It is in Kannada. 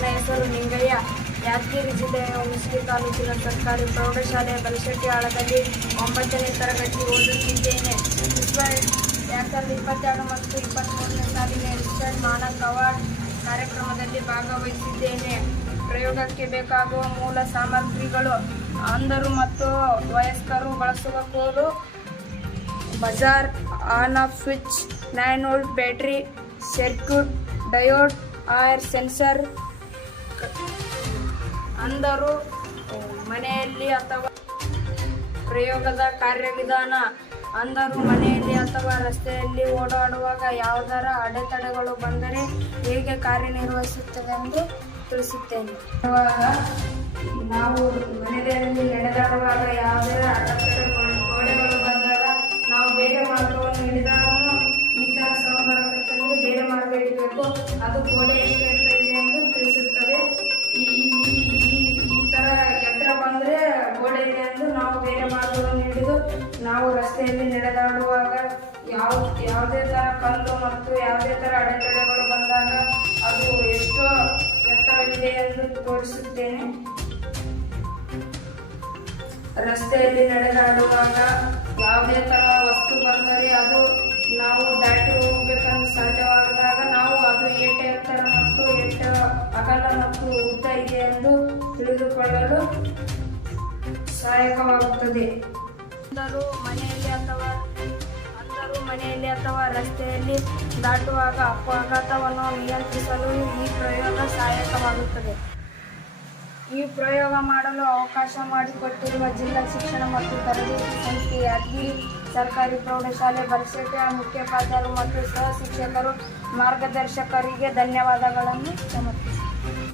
ಹೆಸರು ನಿಂಗಯ್ಯ. ಯಾದಗಿರಿ ಜಿಲ್ಲೆಯ ಹುಣಸಗಿ ತಾಲೂಕಿನ ಸರ್ಕಾರಿ ಪ್ರೌಢಶಾಲೆಯ ಬಲಶೆಟ್ಟಿ ಆಳದಲ್ಲಿ ಒಂಬತ್ತನೇ ತರಗತಿ ಓದುತ್ತಿದ್ದೇನೆ. ಎರಡು ಸಾವಿರದ ಇಪ್ಪತ್ತೆರಡು ಮತ್ತು ಇಪ್ಪತ್ತ್ಮೂರನೇ ಸಾಲಿನ ರಿಸರ್ಚ್ ಮಾನಕ್ ಅವಾರ್ಡ್ ಕಾರ್ಯಕ್ರಮದಲ್ಲಿ ಭಾಗವಹಿಸಿದ್ದೇನೆ. ಪ್ರಯೋಗಕ್ಕೆ ಬೇಕಾಗುವ ಮೂಲ ಸಾಮಗ್ರಿಗಳು ಅಂಧರು ಮತ್ತು ವಯಸ್ಕರು ಬಳಸುವ ಕೋಲು, buzzer, on off switch, nine volt battery, circuit, diode IR sensor ಅಂದರು ಮನೆಯಲ್ಲಿ ಅಥವಾ ಪ್ರಯೋಗದ ಕಾರ್ಯವಿಧಾನ ಅಂದರು. ಮನೆಯಲ್ಲಿ ಅಥವಾ ರಸ್ತೆಯಲ್ಲಿ ಓಡಾಡುವಾಗ ಯಾವುದರ ಅಡೆತಡೆಗಳು ಬಂದರೆ ಹೇಗೆ ಕಾರ್ಯನಿರ್ವಹಿಸುತ್ತದೆ ಎಂದು ತಿಳಿಸುತ್ತೇನೆ ನಾವು ಮನೆಯಲ್ಲಿ ನಡೆದಾಡುವಾಗ ಯಾವುದೇ ಅಡೆತಡೆ ಗೋಡೆಗಳು ಬಂದಾಗ ನಾವು ಬೇರೆ ಮಾರ್ಗವನ್ನು ಹಿಡಿದಾಗ ಈ ಥರ ಬರಬೇಕಂದ್ರೆ ಬೇರೆ ಮಾರ್ಗ ಹಿಡಿಬೇಕು. ಅದು ಗೋಡೆ ಬೇರೆ ಮಾರ್ಗವನ್ನು ಹಿಡಿದು ನಾವು ರಸ್ತೆಯಲ್ಲಿ ನಡೆದಾಡುವಾಗ ಯಾವ, ಯಾವುದೇ ಥರ ಕಲ್ಲು ಮತ್ತು ಯಾವುದೇ ಥರ ಅಡೆತಡೆಗಳು ಬಂದಾಗ ಅದು ಎಷ್ಟೋ ಎತ್ತರವಿದೆ ಎಂದು ತೋರಿಸುತ್ತೇನೆ. ರಸ್ತೆಯಲ್ಲಿ ನಡೆದಾಡುವಾಗ ಯಾವುದೇ ಥರ ವಸ್ತು ಬಂದರೆ ಅದು ನಾವು ದಾಟಿ ಹೋಗ್ಬೇಕಂತ ಸಾಧ್ಯವಾದಾಗ ನಾವು ಅದು ಏಟೆ ಎತ್ತರ ಮತ್ತು ಎಷ್ಟು ಅಗಲ ಮತ್ತು ಉದ್ದ ಇದೆ ಎಂದು ತಿಳಿದುಕೊಳ್ಳಲು ಸಹಾಯಕವಾಗುತ್ತದೆ. ಎಲ್ಲರೂ ಮನೆಯಲ್ಲಿ ಅಥವಾ ಅಂದರು ಮನೆಯಲ್ಲಿ ಅಥವಾ ರಸ್ತೆಯಲ್ಲಿ ದಾಟುವಾಗ ಅಪಘಾತವನ್ನು ನಿಯಂತ್ರಿಸಲು ಈ ಪ್ರಯೋಗ ಸಹಾಯಕವಾಗುತ್ತದೆ. ಈ ಪ್ರಯೋಗ ಮಾಡಲು ಅವಕಾಶ ಮಾಡಿಕೊಟ್ಟಿರುವ ಜಿಲ್ಲಾ ಶಿಕ್ಷಣ ಮತ್ತು ತರಬೇತಿ ಸಂಸ್ಥೆ ಯಾದಗಿರಿ ಸರ್ಕಾರಿ ಪ್ರೌಢಶಾಲೆ ಬರಸೇಟೆಯ ಮುಖ್ಯೋಪಾಧ್ಯಾಯರು ಮತ್ತು ಸಹ ಶಿಕ್ಷಕರು ಮಾರ್ಗದರ್ಶಕರಿಗೆ ಧನ್ಯವಾದಗಳನ್ನು ಸಮರ್ಪಿಸಿ